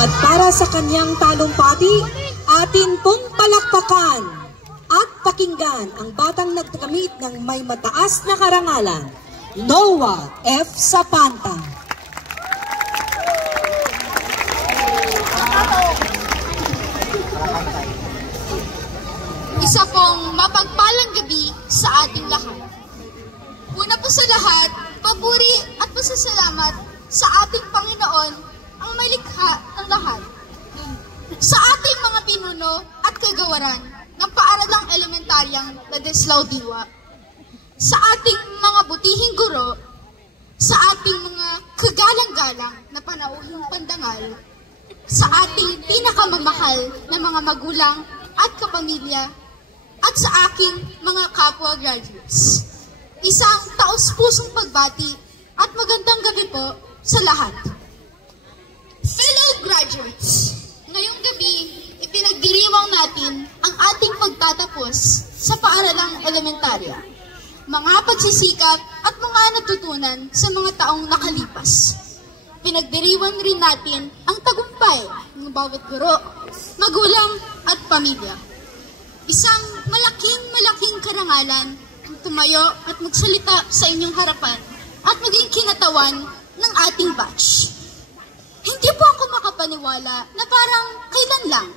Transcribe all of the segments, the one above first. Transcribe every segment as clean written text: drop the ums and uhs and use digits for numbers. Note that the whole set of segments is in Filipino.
At para sa kanyang talumpati, atin pong palakpakan at pakinggan ang batang nagtagamit ng may mataas na karangalan, Noah F. Sapanta. Isa pong mapagpalang gabi sa ating lahat. Una po sa lahat, papuri at pasasalamat sa ating Panginoon ang may likha ng lahat. Sa ating mga pinuno at kagawaran ng paaralang elementaryang Ladislao Diwa, sa ating mga butihing guro, sa ating mga kagalang-galang na panauhing pandangal, sa ating pinakamamahal na mga magulang at kapamilya, at sa aking mga kapwa graduates. Isang taos-pusong pagbati at magandang gabi po sa lahat. Fellow graduates, ngayong gabi, ipinagdiriwang natin ang ating pagtatapos sa paaralang elementarya, mga pagsisikap at mga natutunan sa mga taong nakalipas. Pinagdiriwang rin natin ang tagumpay ng bawat guro, magulang at pamilya. Isang malaking karangalan ang tumayo at magsalita sa inyong harapan at maging kinatawan ng ating batch. Hindi po ako makapaniwala na parang kailan lang.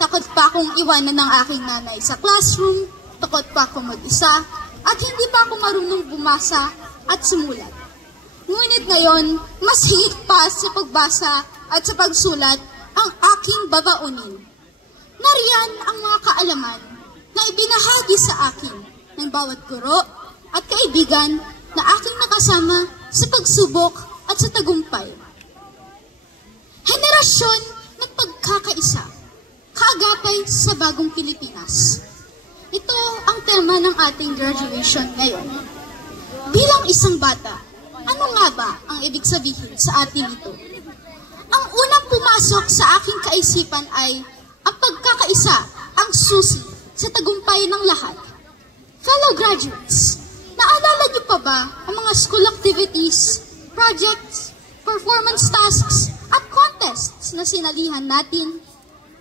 Takot pa akong iwanan ng aking nanay sa classroom, takot pa ako mag-isa, at hindi pa ako marunong bumasa at sumulat. Ngunit ngayon, mas higit pa sa pagbasa at sa pagsulat ang aking babaunin. Nariyan ang mga kaalaman na ibinahagi sa akin ng bawat guro at kaibigan na aking nakasama sa pagsubok at sa tagumpay. Henerasyon ng pagkakaisa, kaagapay sa bagong Pilipinas. Ito ang tema ng ating graduation ngayon. Bilang isang bata, ano nga ba ang ibig sabihin sa atin ito? Ang unang pumasok sa aking kaisipan ay ang pagkakaisa, ang susi sa tagumpay ng lahat. Fellow graduates, naalala niyo pa ba ang mga school activities, projects, performance tasks, at contests na sinalihan natin?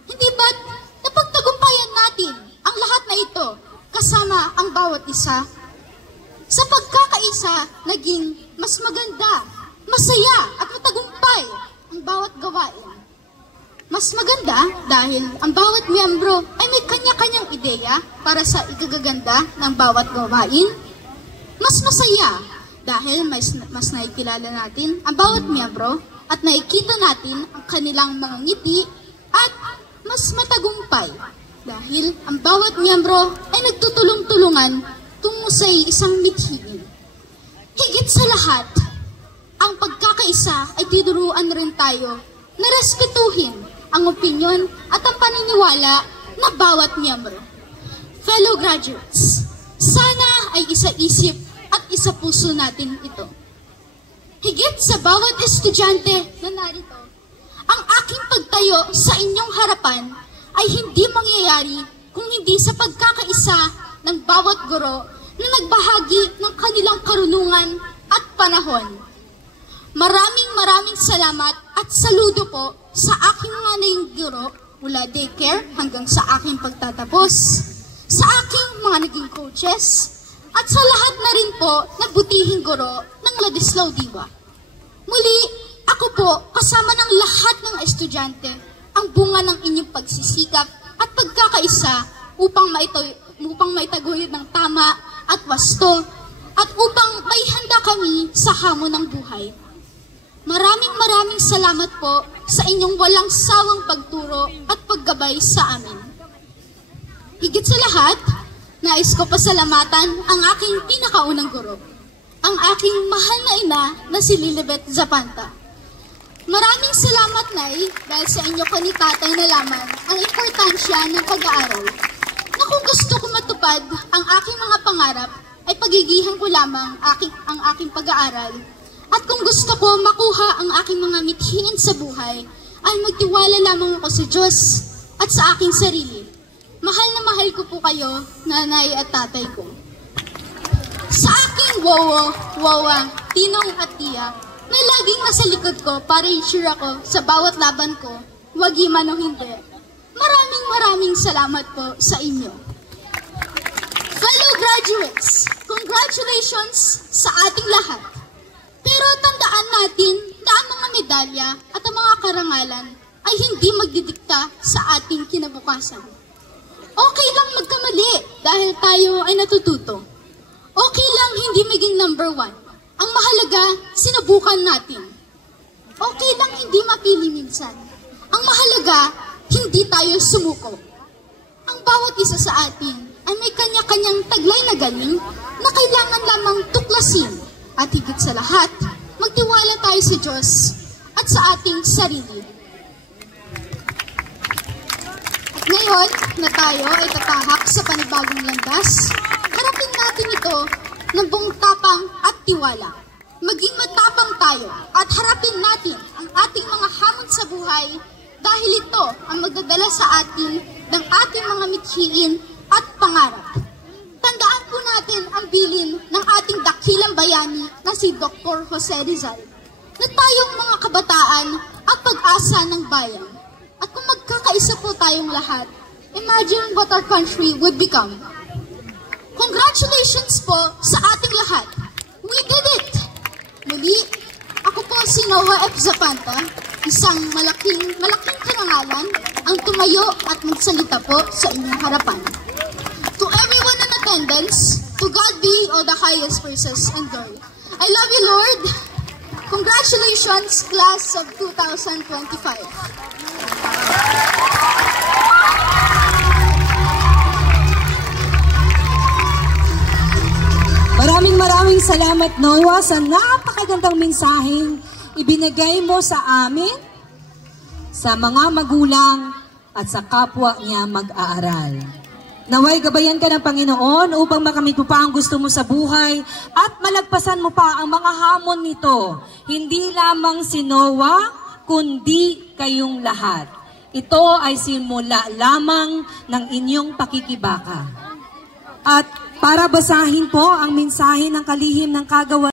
Hindi ba't napagtagumpayan natin ang lahat na ito kasama ang bawat isa? Sa pagkakaisa, naging mas maganda, masaya at matagumpay ang bawat gawain. Mas maganda dahil ang bawat miyembro ay may kanya-kanyang ideya para sa igagaganda ng bawat gawain. Mas masaya dahil mas naikilala natin ang bawat miyembro at nakikita natin ang kanilang mga ngiti, at mas matagumpay dahil ang bawat miyembro ay nagtutulong-tulungan tungo sa isang mithiin. Higit sa lahat, ang pagkakaisa ay tinuruan rin tayo na respetuhin ang opinyon at ang paniniwala na bawat miyembro. Fellow graduates, sana ay isa-isip at isa-puso natin ito. Higit sa bawat estudyante na narito, ang aking pagtayo sa inyong harapan ay hindi mangyayari kung hindi sa pagkakaisa ng bawat guro na nagbahagi ng kanilang karunungan at panahon. Maraming salamat at saludo po sa aking mga naging guro mula daycare hanggang sa aking pagtatapos, sa aking mga naging coaches, at sa lahat na rin po na butihing guro ng Ladislao Diwa. Muli, ako po kasama ng lahat ng estudyante ang bunga ng inyong pagsisikap at pagkakaisa upang maitaguyod ng tama at wasto at upang may handa kami sa hamon ng buhay. Maraming salamat po sa inyong walang sawang pagturo at paggabay sa amin. Higit sa lahat, nais ko pasalamatan ang aking pinakaunang guro, ang aking mahal na ina na si Lilibet Zapanta. Maraming salamat, Nay, dahil sa inyo ko ni Tatay nalaman ang importansya ng pag-aaral, na kung gusto ko matupad ang aking mga pangarap ay pagigihan ko lamang ang aking pag-aaral. At kung gusto ko makuha ang aking mga mithiin sa buhay, ay magtiwala lamang ako sa Diyos at sa aking sarili. Mahal na mahal ko po kayo, nanay at tatay ko. Sa aking wawa, tinong at tiya, na laging nasa likod ko para ensure ako sa bawat laban ko, wagi man o hindi, maraming salamat po sa inyo. Fellow graduates, congratulations sa ating lahat. Pero tandaan natin na ang mga medalya at ang mga karangalan ay hindi magdidikta sa ating kinabukasan. Okay lang magkamali dahil tayo ay natututo. Okay lang hindi maging number 1. Ang mahalaga, sinubukan natin. Okay lang hindi mapili minsan. Ang mahalaga, hindi tayo sumuko. Ang bawat isa sa atin ay may kanya-kanyang taglay na galing na kailangan lamang tuklasin. At higit sa lahat, magtiwala tayo sa Diyos at sa ating sarili. At ngayon na tayo ay tatahak sa panibagong landas, harapin natin ito ng buong tapang at tiwala. Maging matapang tayo at harapin natin ang ating mga hamon sa buhay dahil ito ang magdadala sa atin ng ating mga mithiin at pangarap. Tandaan po natin ang bilin ng ating dakilang bayani na si Dr. Jose Rizal, na tayong mga kabataan ang pag-asa ng bayan. At kung magkakaisa po tayong lahat, imagine what our country would become. Congratulations po sa ating lahat. We did it! Muli, ako po si Noah F. Zapanta, isang malaking karangalan ang tumayo at magsalita po sa inyong harapan. To everyone in attendance, to God be all the highest praises and glory. I love you, Lord. Congratulations, class of 2025. Maraming salamat, Noah, sa napakagandang mensaheng ibinigay mo sa amin, sa mga magulang at sa kapwa niya mag-aaral. Naway gabayan ka ng Panginoon upang makamit mo pa ang gusto mo sa buhay at malagpasan mo pa ang mga hamon nito. Hindi lamang si Noah, kundi kayong lahat. Ito ay simula lamang ng inyong pakikibaka. At para basahin po ang mensahe ng kalihim ng kagawaran,